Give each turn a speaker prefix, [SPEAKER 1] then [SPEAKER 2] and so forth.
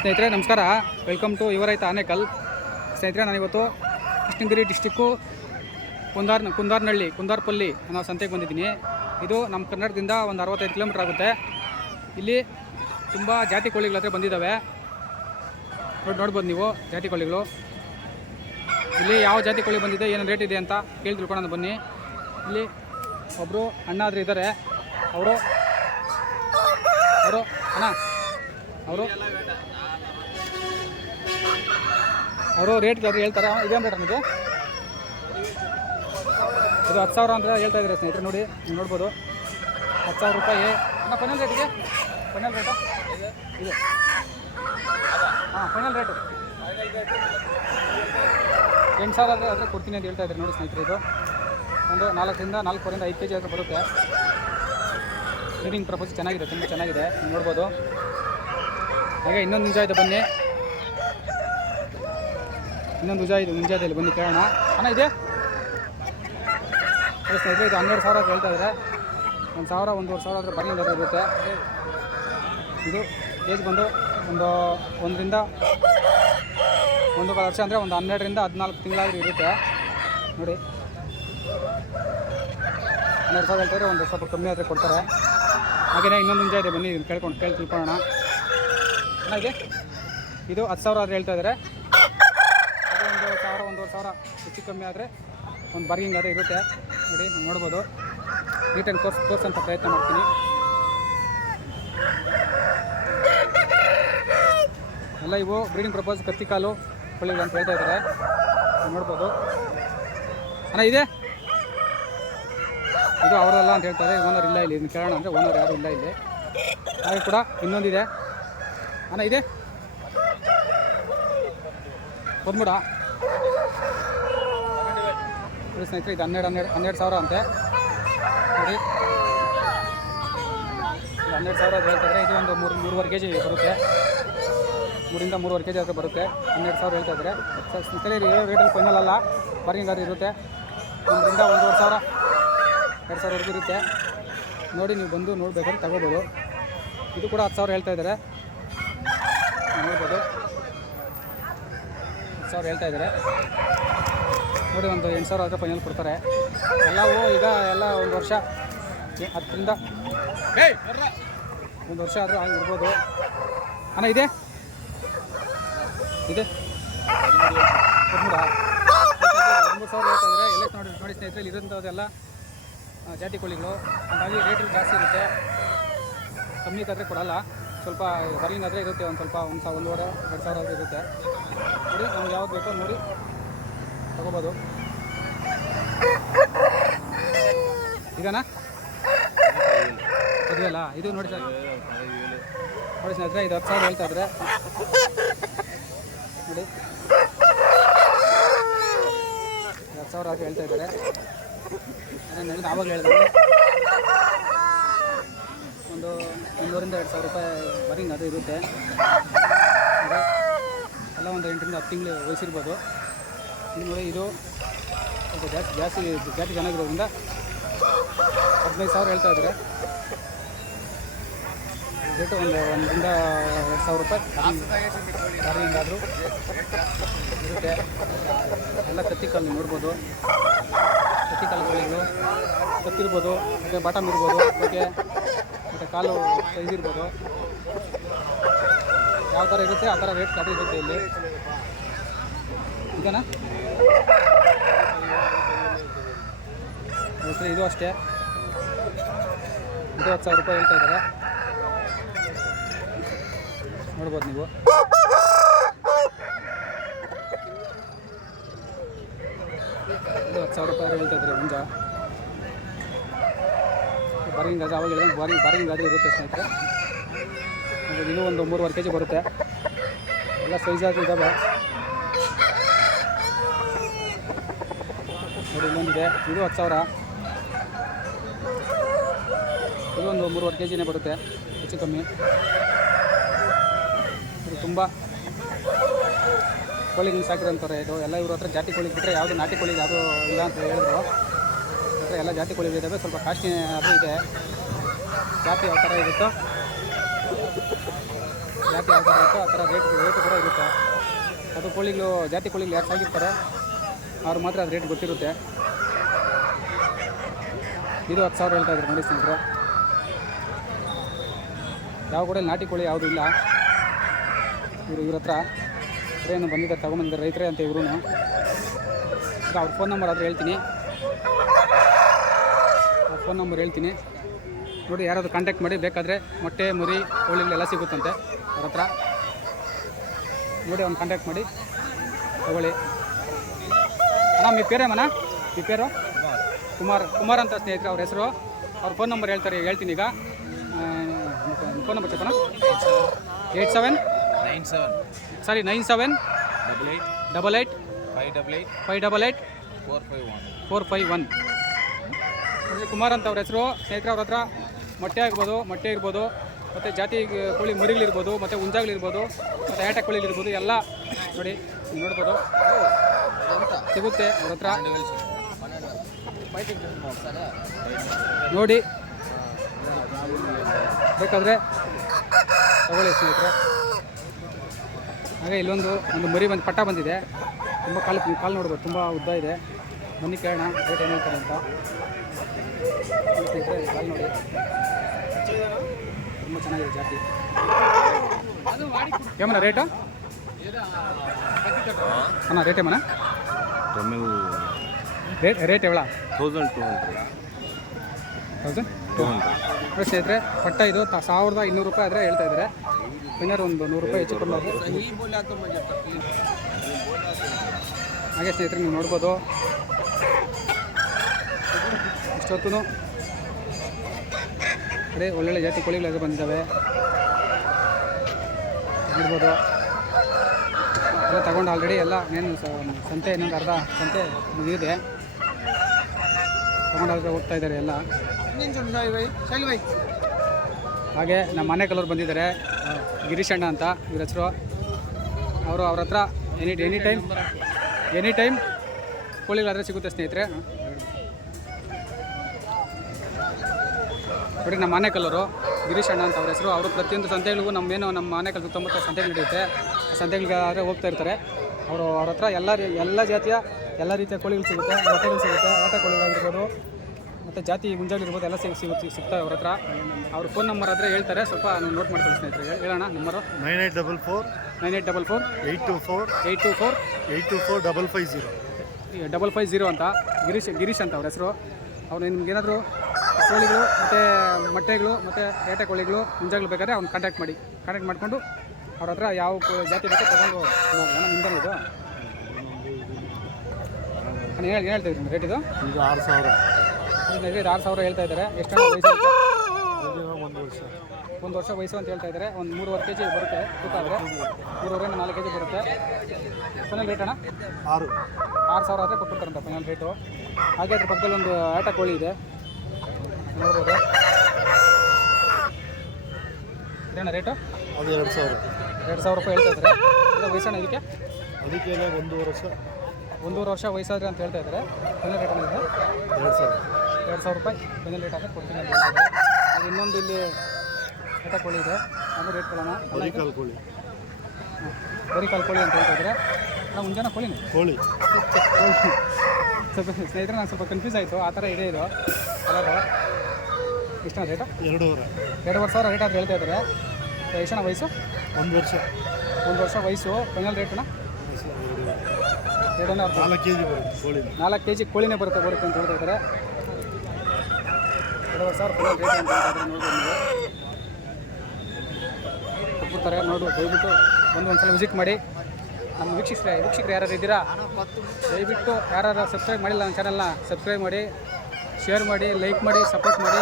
[SPEAKER 1] ಸ್ನೇಹಿತರೆ, ನಮಸ್ಕಾರ. Welcome to ಯುವರೈತ Anekal ಸ್ನೇಹಿತರೆ, ನಾನಿವತ್ತು ಕೃಷ್ಣಗಿರಿ ಡಿಸ್ಟಿಕ್ಕು ಕುಂದಾರ್ ಕುಂದಾರ್ನಹಳ್ಳಿ ಕುಂದಾರ್ಪಲ್ಲಿ ಅನ್ನೋ ಸಂತೆಗೆ ಬಂದಿದ್ದೀನಿ. ಇದು ನಮ್ಮ ಕರ್ನಾಟಕದಿಂದ ಒಂದು ಅರವತ್ತೈದು ಕಿಲೋಮೀಟ್ರ್ ಆಗುತ್ತೆ. ಇಲ್ಲಿ ತುಂಬ ಜಾತಿ ಕೋಳಿಗಳ ಹತ್ರ ಬಂದಿದ್ದಾವೆ ನೋಡಿ, ನೋಡ್ಬೋದು ನೀವು ಜಾತಿ ಕೋಳಿಗಳು ಇಲ್ಲಿ ಯಾವ ಜಾತಿ ಕೋಳಿ ಬಂದಿದೆ, ಏನು ರೇಟ್ ಇದೆ ಅಂತ ಕೇಳಿ ತಿಳ್ಕೊಳ್ಳೋಣ ಬನ್ನಿ. ಇಲ್ಲಿ ಒಬ್ಬರು ಅಣ್ಣ ಆದ್ರೆ ಇದ್ದಾರೆ ಅವರು ಅವರು, ಅಣ್ಣ, ಅವರು ಅವರು ರೇಟ್ ಯಾರು ಹೇಳ್ತಾರೆ? ಇದೇನು ರೇಟ್ ನನಗೆ ಇದು ಹತ್ತು ಸಾವಿರ ಅಂತ ಹೇಳ್ತಾ ಇದ್ದಾರೆ ಸ್ನೇಹಿತರೆ, ನೋಡಿ, ನೀವು ನೋಡ್ಬೋದು. ಹತ್ತು ಸಾವಿರ ರೂಪಾಯಿ. ಅಣ್ಣ ಫೈನಲ್ ರೇಟಿಗೆ ಫೈನಲ್ ರೇಟು ಇದೆ. ಹಾಂ ಫೈನಲ್ ರೇಟು ಎಂಟು ಸಾವಿರ ಆದರೆ ಆದರೆ ಕೊಡ್ತೀನಿ ಅಂತ ಹೇಳ್ತಾ ಇದ್ದಾರೆ ನೋಡಿ ಸ್ನೇಹಿತರೆ ಇದು. ಒಂದು ನಾಲ್ಕರಿಂದ ನಾಲ್ಕರಿಂದ ಐದು ಕೆ ಜಿ ಆದರೆ ಬರುತ್ತೆ. ರೀಡಿಂಗ್ ಪ್ರಪೋಸ್ ಚೆನ್ನಾಗಿದೆ, ತುಂಬ ಚೆನ್ನಾಗಿದೆ. ನೋಡ್ಬೋದು. ಹಾಗೆ ಇನ್ನೊಂದು ನಿಜ ಇದೆ, ಬನ್ನಿ. ಇನ್ನೊಂದು ನಿಜ ಇದೆ ಮುಂಜಾದಲ್ಲಿ ಬನ್ನಿ ಕೇಳೋಣ. ಅಣ್ಣ, ಇದೆ? ಸ್ನೇಹಿತರೆ, ಇದು ಹನ್ನೆರಡು ಸಾವಿರ ಅಂತ ಹೇಳ್ತಾ ಇದ್ದಾರೆ ಒಂದು ಸಾವಿರ, ಒಂದೂವರೆ ಸಾವಿರ ಆದರೆ ಬರಲಿಂದ ಇರುತ್ತೆ ಇದು ಏಜ್ ಬಂದು ಒಂದು ಒಂದರಿಂದ ಒಂದು ವರ್ಷ ಅಂದರೆ ಒಂದು ಹನ್ನೆರಡರಿಂದ ಹದಿನಾಲ್ಕು ತಿಂಗಳಾದ್ರೂ ಇರುತ್ತೆ. ನೋಡಿ. ಹನ್ನೆರಡು ಸಾವಿರ ಹೇಳ್ತಾರೆ ಒಂದು ಸ್ವಲ್ಪ ಕಮ್ಮಿ ಆದರೆ ಕೊಡ್ತಾರೆ. ಹಾಗೆಯೇ ಇನ್ನೊಂದು ಮುಂಜೆ ಇದೆ, ಬನ್ನಿ, ಇದನ್ನು ಕೇಳ್ಕೊಂಡು ಕೇಳಿ ತಿಳ್ಕೊಳ್ಳೋಣ. ಹಾಗೆ ಇದು? ಹತ್ತು ಸಾವಿರ ಆದರೆ ಹೇಳ್ತಾ ಇದ್ದಾರೆ ಅದು ಒಂದು ಸಾವಿರ ಒಂದೂವರೆ ಸಾವಿರ ಹೆಚ್ಚು ಕಮ್ಮಿ ಆದರೆ ಒಂದು ಬಾರ್ಗಿಂಗ್ ಆದರೆ ಇರುತ್ತೆ. ನೋಡಿ ನೋಡ್ಬೋದು. ನೀಟಾಗಿ ತೋರ್ಸ್ ಅಂತ ಪ್ರಯತ್ನ ಮಾಡ್ತೀನಿ. ಎಲ್ಲ ಇವು ಬ್ರೀಡಿಂಗ್ ಪ್ರಪೋಸ್ ಕತ್ತಿಕಾಲು ಕೋಳಿಗಳು ಅಂತ ಹೇಳ್ತಾ ಇದ್ದಾರೆ ನೋಡ್ಬೋದು. ಅಣ್ಣ, ಇದೆ? ಇದು ಅವರಲ್ಲ ಅಂತ ಹೇಳ್ತಾರೆ ಓನರ್ ಇಲ್ಲ ಇಲ್ಲಿ. ಇದನ್ನು ಕೇಳೋಣ ಅಂದರೆ ಓನರ್ ಯಾರು ಇಲ್ಲ ಇಲ್ಲಿ. ಹಾಗೆ ಕೂಡ ಇನ್ನೊಂದಿದೆ. ಅಣ್ಣ, ಇದೆ? ಬಂದ್ಬಿಡ ನೋಡಿ ಸ್ನೇಹಿತರೆ, ಇದು ಹನ್ನೆರಡು ಹನ್ನೆರಡು ಹನ್ನೆರಡು ಸಾವಿರ ಅಂತೆ. ನೋಡಿ. ಹನ್ನೆರಡು ಸಾವಿರ ಹೇಳ್ತಾರೆ ಇದು ಒಂದು ಮೂರು, ಮೂರುವರೆ ಕೆ ಜಿ ಬರುತ್ತೆ. ಮೂರಿಂದ ಮೂರುವರೆ ಕೆ ಜಿ ಅದಕ್ಕೆ ಬರುತ್ತೆ. ಹನ್ನೆರಡು ಸಾವಿರ ಹೇಳ್ತಾ ಇದ್ದಾರೆ ಸ್ನೇಹಿತರೆ ರೇಟಲ್ಲಿ ಫೈನಲ್ ಅಲ್ಲ ಬಾರ್ಗಿಂಗ್ ಇರುತ್ತೆ. ಒಂದರಿಂದ ಒಂದೂವರೆ ಸಾವಿರ. ಎರಡು ಸಾವಿರವರೆಗೂ ಇರುತ್ತೆ. ನೋಡಿ, ನೀವು ಬಂದು ನೋಡ್ಬೇಕಾದ್ರೆ ತಗೋಬೋದು. ಇದು ಕೂಡ ಹತ್ತು ಸಾವಿರ ಹೇಳ್ತಾ ಇದ್ದಾರೆ. ನೋಡ್ಬೋದು. ಹತ್ತು ಸಾವಿರ ಹೇಳ್ತಾ ಇದ್ದಾರೆ. ನೋಡಿ ಒಂದು ಎಂಟು ಸಾವಿರ ಆದರೆ ಫೈನಲ್ ಕೊಡ್ತಾರೆ. ಎಲ್ಲವೂ ಈಗ ಎಲ್ಲ ಒಂದು ವರ್ಷ ಹತ್ತರಿಂದ ಒಂದು ವರ್ಷ ಆದರೂ ಆಗಿರ್ಬೋದು. ಅಣ್ಣ ಇದೆ? ಇದೆ? ಹದಿಮೂರಾ ಹದಿಮೂರು ಸಾವಿರ ಎಲ್ಲ ನೋಡಿ ನೋಡಿ ಸ್ನೇಹಿತರೆ ಇಲ್ಲಿ ಇರೋಂಥದ್ದೆಲ್ಲ ಆ, ಜಾತಿ ಕೋಳಿಗಳು. ಹಾಗಾಗಿ ರೇಟ್ ಜಾಸ್ತಿ ಇರುತ್ತೆ. ಕಮ್ಮಿ ಆದರೆ ಕೊಡಲ್ಲ. ಸ್ವಲ್ಪ ಬರ್ಲಿಂಗ್ ಆದರೆ ಇರುತ್ತೆ ಒಂದು ಸ್ವಲ್ಪ ಒಂದು ಸಾವಿರ ಒಂದೂವರೆ ಎರಡು ಸಾವಿರ ಆದರೂ ಇರುತ್ತೆ. ನೋಡಿ ನಮ್ಗೆ ಯಾವ್ದು ಬೇಕೋ ನೋಡಿ. ತಗೋಬೋದು. ಇದನ್ನ ಅಲ್ಲ? ಇದು ನೋಡಿ ಸರ್. ನೋಡಿ ಸ್ನೇಹಿತರೆ, ಇದು ಹತ್ತು ಸಾವಿರ ಹೇಳ್ತಾ ಇದ್ರೆ. ನೋಡಿ. ಹತ್ತು ಸಾವಿರ ಹಾಕಿ ಹೇಳ್ತಾ ಇದ್ದಾರೆ. ನಾನು ಆವಾಗ ಒಂದು ಒಂದೂರಿಂದ ಎರಡು ಸಾವಿರ ರೂಪಾಯಿ ಬರಿಂಗ್ ಅದು ಇರುತ್ತೆ. ಎಲ್ಲ ಒಂದು ಎಂಟರಿಂದ ಹತ್ತು ತಿಂಗಳು ವಯಸ್ಸಿರ್ಬೋದು ನೋಡಿ ಇದು. ಸ್ವಲ್ಪ ಜಾಸ್ತಿ ಜಾಸ್ತಿ ಜಾತಿ ಚೆನ್ನಾಗಿರೋದ್ರಿಂದ ಹದಿನೈದು ಸಾವಿರ ಹೇಳ್ತಾ ಇದ್ದಾರೆ. ರೇಟು ಒಂದು, ಒಂದರಿಂದ ಎರಡು ಸಾವಿರ ರೂಪಾಯಿ. ಗಾಡಿಯಿಂದಾದರೂ ಇರುತ್ತೆ. ಎಲ್ಲ ಕತ್ತಿ ಕಾಲು ನೋಡ್ಬೋದು. ಕತ್ತಿ ಕಾಲು ಕೋಳಿಗಳು ಕತ್ತಿರ್ಬೋದು, ಮತ್ತು ಬಾಟಮ್ ಇರ್ಬೋದು ಓಕೆ ಮತ್ತು ಕಾಲು ಇದಿರ್ಬೋದು ಯಾವ ಥರ ಇರುತ್ತೆ, ಆ ಥರ ರೇಟ್ ಕಟ್ಟಿರುತ್ತೆ ಇರುತ್ತೆ ಇಲ್ಲಿ. ಇದನಾ? ಹೆಸರು ಇದು ಅಷ್ಟೇ. ಇದು ಹತ್ತು ಸಾವಿರ ರೂಪಾಯಿ ಹೇಳ್ತಾ ಇದ್ದಾರೆ. ನೋಡ್ಬೋದು ನೀವು. ಇದು ಹತ್ತು ಸಾವಿರ ರೂಪಾಯಿ ಹೇಳ್ತಾ ಇದ್ದಾರೆ ಮುಂಜಾ. ಬಾರ್ಗಿಂಗ್ ಅದು ಅವಾಗ ಹೇಳಿದ್ರೆ ಬಾರ್ಗಿಂಗ್ ಬಾರ್ಗಿಂಗ್ ಅದು ಇರುತ್ತೆ ಸ್ನೇಹಿತರೆ. ಇನ್ನೂ ಒಂದು ಮೂರುವರೆ ಕೆ ಜಿ ಬರುತ್ತೆ. ಎಲ್ಲ ಸೈಜ್ ಅದು ಇದ್ದಾವೆ ನೋಡಿ ಇಲ್ಲೊಂದಿದೆ. ಇದು ಹತ್ತು ಸಾವಿರ. ಇದೊಂದು ಮೂರುವರೆ ಕೆ ಜಿನೇ ಬರುತ್ತೆ. ಹೆಚ್ಚು ಕಮ್ಮಿ. ಇದು ತುಂಬ ಕೋಳಿಗಳು ಸಾಕಿರೋಂಥವ್ರೆ ಇದು ಎಲ್ಲ ಇವ್ರ ಹತ್ರ ಜಾತಿ ಕೋಳಿ ಬಿಟ್ಟರೆ ಯಾವುದು ನಾಟಿ ಕೋಳಿ ಯಾವುದು ಇಲ್ಲ ಅಂತ ಹೇಳಿದ್ರು. ಅಂದರೆ ಎಲ್ಲ ಜಾತಿ ಕೋಳಿಗಳಿದ್ದಾವೆ ಸ್ವಲ್ಪ ಕಾಸ್ಟ್ಲಿ ಅದು ಇದೆ. ಜಾತಿ ಯಾವ ಥರ ಇರುತ್ತೋ, ಜಾತಿ ಯಾವ ಥರ ಇರುತ್ತೋ ಆ ಥರ ರೇಟ್ ರೇಟ್ ಕೂಡ ಇರುತ್ತೆ. ಅದು ಕೋಳಿಗಳು ಜಾತಿ ಕೋಳಿಗಳು ಯಾಕೆ ಸಾಗಿರ್ತಾರೆ ಅವ್ರು ಮಾತ್ರ ಅದು ರೇಟ್ ಗೊತ್ತಿರುತ್ತೆ. ಇದು ಹತ್ತು ಸಾವಿರ ಹೇಳ್ತಾ ಇದ್ರು ನೋಡಿ ಸ್ನೇಹಿತರೆ. ಯಾವ ಕೂಡ ನಾಟಿ ಕೋಳಿ ಯಾವುದೂ ಇಲ್ಲ. ಇವರು ಇವ್ರ ಹತ್ರ ಏನು ಬಂದಿದ್ದಾರೆ, ತೊಗೊಂಬಂದಿದ್ದಾರೆ ರೈತರೇ ಅಂತ ಇವರು ಅವ್ರ ಫೋನ್ ನಂಬರ್ ಆದರೆ ಹೇಳ್ತೀನಿ. ಅವ್ರ ಫೋನ್ ನಂಬರ್ ಹೇಳ್ತೀನಿ. ನೋಡಿ, ಯಾರಾದರೂ ಕಾಂಟ್ಯಾಕ್ಟ್ ಮಾಡಿ, ಬೇಕಾದರೆ ಮೊಟ್ಟೆ, ಮುರಿ ಕೋಳಿಗಳೆಲ್ಲ ಸಿಗುತ್ತಂತೆ ಅವ್ರ ಹತ್ರ. ನೋಡಿ ಅವ್ನು ಕಾಂಟ್ಯಾಕ್ಟ್ ಮಾಡಿ, ತಗೊಳ್ಳಿ. ಅಣ್ಣ మీ పేరేమన్నా మీ పేరు ಕುಮಾರ್ ಕುಮಾರ್ ಅಂತ ಸ್ನೇಹಿತರೆ ಅವ್ರ ಹೆಸರು ಅವ್ರ ಫೋನ್ ನಂಬರ್ ಹೇಳ್ತಾರೆ ಹೇಳ್ತೀನಿ ಈಗ ಫೋನ್ ನಂಬರ್ చెప్పనా eight seven
[SPEAKER 2] nine seven
[SPEAKER 1] sorry nine seven
[SPEAKER 2] double eight
[SPEAKER 1] double eight
[SPEAKER 2] five double eight
[SPEAKER 1] five double eight
[SPEAKER 2] four five one
[SPEAKER 1] four five one ನೋಡಿ ಕುಮಾರ್ ಅಂತ ಅವ್ರ ಹೆಸರು ಸ್ನೇಹಿತರೆ ಅವ್ರ ಹತ್ರ ಮೊಟ್ಟೆ ಆಗ್ಬೋದು ಮೊಟ್ಟೆ ಇರ್ಬೋದು ಮತ್ತು ಜಾತಿ ಕೋಳಿ ಮರಿಗಳಿರ್ಬೋದು ಮತ್ತು ಹುಂಜಾಗಳಿರ್ಬೋದು ಮತ್ತು ಆಟ ಕೋಳಿಗಳಿರ್ಬೋದು ಎಲ್ಲ ನೋಡಿ ನೀವು ನೋಡ್ಬೋದು ಸಿಗುತ್ತೆ ಅವ್ರ ಹತ್ರ. ನೋಡಿ. ಬೇಕಾದರೆ ತಗೊಳ್ಳಿ ಸ್ನೇಹಿತರೆ. ಹಾಗೆ ಇಲ್ಲೊಂದು, ಒಂದು ಮರಿ ಬಂದು, ಪಟ್ಟ ಬಂದಿದೆ. ತುಂಬ ಕಾಲು ಕಾಲು ನೋಡ್ಬೋದು, ತುಂಬ ಉದ್ದ ಇದೆ. ಬನ್ನಿ ಕೇಳೋಣ ರೇಟ್ ಏನು ಹೇಳ್ತಾರೆ ಅಂತ. ಕಾಲು ನೋಡಿ. ತುಂಬ ಚೆನ್ನಾಗಿದೆ ಜಾತಿ. ಏಮಣ್ಣ ರೇಟು ಅಣ್ಣ ರೇಟ್ ಏಮಣ್ಣ ட்ரமில் ரேட் ரேட்
[SPEAKER 2] எவ்வளோ thousand two
[SPEAKER 1] hundred
[SPEAKER 2] thousand two
[SPEAKER 1] hundred ಸ್ನೇಹಿತರೆ ಪಟ್ಟ ಇದು ತ- ಸಾವಿರದ ಇನ್ನೂರು ರೂಪಾಯಿ ಆದರೆ ಹೇಳ್ತಾ ಇದ್ದಾರೆ ವಿನ್ನರ್ ಒಂದು ನೂರು ರೂಪಾಯಿ ಹೆಚ್ಚು ಕಮ್ಮಿ ಹಾಗೆ ಸ್ನೇಹಿತರೆ ನೀವು ನೋಡ್ಬೋದು. ಇಷ್ಟೊತ್ತು ಅದೇ ಒಳ್ಳೊಳ್ಳೆ ಜಾತಿ ಕೋಳಿಗಳು ಬಂದಿದ್ದಾವೆ. ನೋಡ್ಬೋದು. ಎಲ್ಲ ತಗೊಂಡು ಆಲ್ರೆಡಿ ಎಲ್ಲ ಏನು ಸಂತೆ ಇನ್ನೊಂದು ಅರ್ಧ ಸಂತೆ ಮುಗಿದಿದೆ ತಗೊಂಡಾಗ ಹೋಗ್ತಾ ಇದ್ದಾರೆ ಎಲ್ಲ. ಹಾಗೆ ನಮ್ಮ ಮನೆ ಕಲರ್ ಬಂದಿದ್ದಾರೆ. ಗಿರೀಶ್ ಅಣ್ಣ ಅಂತ ಇವ್ರ ಹೆಸರು. ಅವರು ಅವ್ರ ಹತ್ರ any any time any time ಕೋಳಿಗಳಾದರೆ ಸಿಗುತ್ತೆ ಸ್ನೇಹಿತರೆ. ನೋಡಿ ನಮ್ಮ ಮನೆ ಕಲ್ಲರು ಗಿರೀಶ್ ಅಣ್ಣ ಅಂತ ಅವ್ರ ಹೆಸರು. ಅವರು ಪ್ರತಿಯೊಂದು ಸಂತೆಗಳಿಗೂ ನಮ್ಮೇನು ನಮ್ಮ ಮನೆ ಕಲ್ ಸುತ್ತಮುತ್ತ ಸಂತೆ ನಡೆಯುತ್ತೆ. ಸಂತೆಗಳಿಗಾದ್ರೆ ಹೋಗ್ತಾ ಇರ್ತಾರೆ. ಅವರು ಅವ್ರ ಹತ್ರ ಎಲ್ಲ ಎಲ್ಲ ಜಾತಿಯ ಎಲ್ಲ ರೀತಿಯ ಕೋಳಿಗಳು ಸಿಗುತ್ತೆ. ಮೊಟ್ಟೆಗಳು ಸಿಗುತ್ತೆ ಆಟ ಕೋಳಿಗಳಾಗಿರ್ಬೋದು ಮತ್ತು ಜಾತಿ ಮುಂಜಾಗಿರ್ಬೋದು ಎಲ್ಲ ಸಿಗ್ ಸಿಗುತ್ತೆ ಸಿಗ್ತವೆ ಅವ್ರ ಹತ್ರ. ಅವ್ರ ಫೋನ್ ನಂಬರ್ ಆದರೆ ಹೇಳ್ತಾರೆ. ಸ್ವಲ್ಪ ನಾನು ನೋಟ್ ಮಾಡ್ಕೊಳ್ಳಿ ಸ್ನೇಹಿತರೆ ಹೇಳ್- ಹೇಳೋಣ number
[SPEAKER 3] nine eight double four
[SPEAKER 1] nine eight double four
[SPEAKER 3] eight two four
[SPEAKER 1] eight two four
[SPEAKER 3] eight two four double five zero.
[SPEAKER 1] Double five zero ಅಂತ. ಗಿರೀಶ್ ಗಿರೀಶ್ ಅಂತ ಅವ್ರ ಹೆಸರು. ಅವ್ರು ನಿಮ್ಗೇನಾದರೂ ಕೋಳಿಗಳು ಮತ್ತು ಮೊಟ್ಟೆಗಳು ಮತ್ತು ಏಟೆ ಕೋಳಿಗಳು ಮುಂಜಾಗ್ಲು ಬೇಕಾದ್ರೆ ಅವ್ನು ಕಾಂಟ್ಯಾಕ್ಟ್ ಮಾಡಿ. ಕಾಂಟ್ಯಾಕ್ಟ್ ಮಾಡಿಕೊಂಡು ಅವ್ರ ಹತ್ರ ಯಾವ ಜಾತಿ ಬೇಕೋ ತಗೊಂಡು ನಿಮ್ದು ಇದು. ನಾನು ಹೇಳಿ ಹೇಳ್ತಾ ಇದ್ದೀನಿ ರೇಟ್ ಇದು?
[SPEAKER 3] ಈಗ ಆರು ಸಾವಿರ.
[SPEAKER 1] ಇದು ಆರು ಸಾವಿರ ಹೇಳ್ತಾ ಇದ್ದಾರೆ. ಎಷ್ಟು
[SPEAKER 3] ಒಂದು ವರ್ಷ.
[SPEAKER 1] ಒಂದು ವರ್ಷ ವಯಸ್ಸು ಅಂತ ಹೇಳ್ತಾ ಇದ್ದಾರೆ. ಒಂದು ಮೂರುವರೆ ಕೆ ಜಿ ಬರುತ್ತೆ ಗೊತ್ತಾದರೆ ಮೂರುವರೆ ಮೂರುವರೆಯಿಂದ ನಾಲ್ಕು ಕೆ ಜಿ ಬರುತ್ತೆ. ಫೈನಲ್ ರೇಟ್ ಅಣ್ಣ?
[SPEAKER 3] ಆರು.
[SPEAKER 1] ಆರು ಸಾವಿರ ಆದರೆ ಕೊಟ್ಬಿಡ್ತಾರಂತ ಫೈನಲ್ ರೇಟು. ಹಾಗೆ ಅದ್ರ ಪಕ್ಕದಲ್ಲಿ ಒಂದು ಆಟ ಕೋಳಿ ಇದೆ. ನೋಡ್ಬೋದು. ರೇಟು?
[SPEAKER 3] ಅದು ಎರಡು ಸಾವಿರ.
[SPEAKER 1] ಎರಡು ಸಾವಿರ ರೂಪಾಯಿ ಹೇಳ್ತಾ ಇದ್ದಾರೆ. ಇದು ವಯಸ್ಸಣ್ಣ ಇದಕ್ಕೆ?
[SPEAKER 3] ಅದಕ್ಕೆ ಒಂದು ವರ್ಷ.
[SPEAKER 1] ಒಂದೂವರೆ ವರ್ಷ ವಯಸ್ಸಾದ್ರೆ ಅಂತ ಹೇಳ್ತಾ ಇದ್ದಾರೆ. ಫೈನಲ್ ರೇಟ್ ಅನ್ನೋದು
[SPEAKER 3] ಎರಡು ಸಾವಿರ.
[SPEAKER 1] ಎರಡು ಸಾವಿರ ರೂಪಾಯಿ ಫೈನಲ್ ರೇಟ್ ಆದರೆ ಕೊಡ್ತೀನಿ ಅಂತ ಹೇಳ್ತಾರೆ ಇನ್ನೊಂದು ಇಲ್ಲಿ ಆಟ ಕೋಳಿ ಇದೆ. ಅದು ರೇಟ್ ಕೊಡೋಣ.
[SPEAKER 3] ಬರೀ ಕಾಲು ಕೋಳಿ.
[SPEAKER 1] ಬರೀ ಕಾಲು ಕೋಳಿ ಅಂತ ಹೇಳ್ತಾ ಇದ್ದಾರೆ. ನಾವು ಮುಂಜಾನೆ ಕೋಳಿನ?
[SPEAKER 3] ಕೋಳಿ.
[SPEAKER 1] ಕೋಳಿ ಸ್ವಲ್ಪ ಸ್ನೇಹಿತರೆ ನಾನು ಸ್ವಲ್ಪ ಕನ್ಫ್ಯೂಸ್ ಆಯಿತು. ಆ ಥರ ಇದೆ ಇದು. ಕಲರು ಎಷ್ಟನ ರೇಟು?
[SPEAKER 3] ಎರಡೂವರೆ.
[SPEAKER 1] ಎರಡುವರೆ ಸಾವಿರ ರೇಟ್ ಅಂತ ಹೇಳ್ತಾ ಇದ್ದಾರೆ. ಎಷ್ಟನ ವಯಸ್ಸು?
[SPEAKER 3] ಒಂದು ವರ್ಷ
[SPEAKER 1] ಒಂದು ವರ್ಷ ವಯಸ್ಸು. ಫೈನಲ್ ರೇಟ್ನ ಎರಡನೇ ಅರ್ಧ.
[SPEAKER 3] ನಾಲ್ಕು ಕೆ ಜಿ ಬರುತ್ತೆ ಕೋಳಿ
[SPEAKER 1] ನಾಲ್ಕು ಕೆ ಜಿ ಕೋಳಿನೇ ಬರುತ್ತೆ ಬರುತ್ತೆ ಅಂತ ಹೇಳ್ತಾ ಇದ್ದಾರೆ. ಸಾವಿರ ಫೈನಲ್ ರೇಟ್ ಅಂತ ಹೇಳ್ತಾ ಇದ್ದಾರೆ ನೋಡ್ಬೋದು ನೀವು. ಕೊಟ್ಬಿಡ್ತಾರೆ ನೋಡು ದಯವಿಟ್ಟು ಒಂದು ಸಲ ವಿಸಿಟ್ ಮಾಡಿ. ನಮ್ಮ ವೀಕ್ಷಕರೇ ವೀಕ್ಷಕರು ಯಾರು ಇದ್ದೀರಾ? ದಯವಿಟ್ಟು ಯಾರು ಸಬ್ಸ್ಕ್ರೈಬ್ ಮಾಡಿಲ್ಲ ನನ್ನ ಚಾನಲ್ನ ಸಬ್ಸ್ಕ್ರೈಬ್ ಮಾಡಿ ಶೇರ್ ಮಾಡಿ ಲೈಕ್ ಮಾಡಿ ಸಪೋರ್ಟ್ ಮಾಡಿ.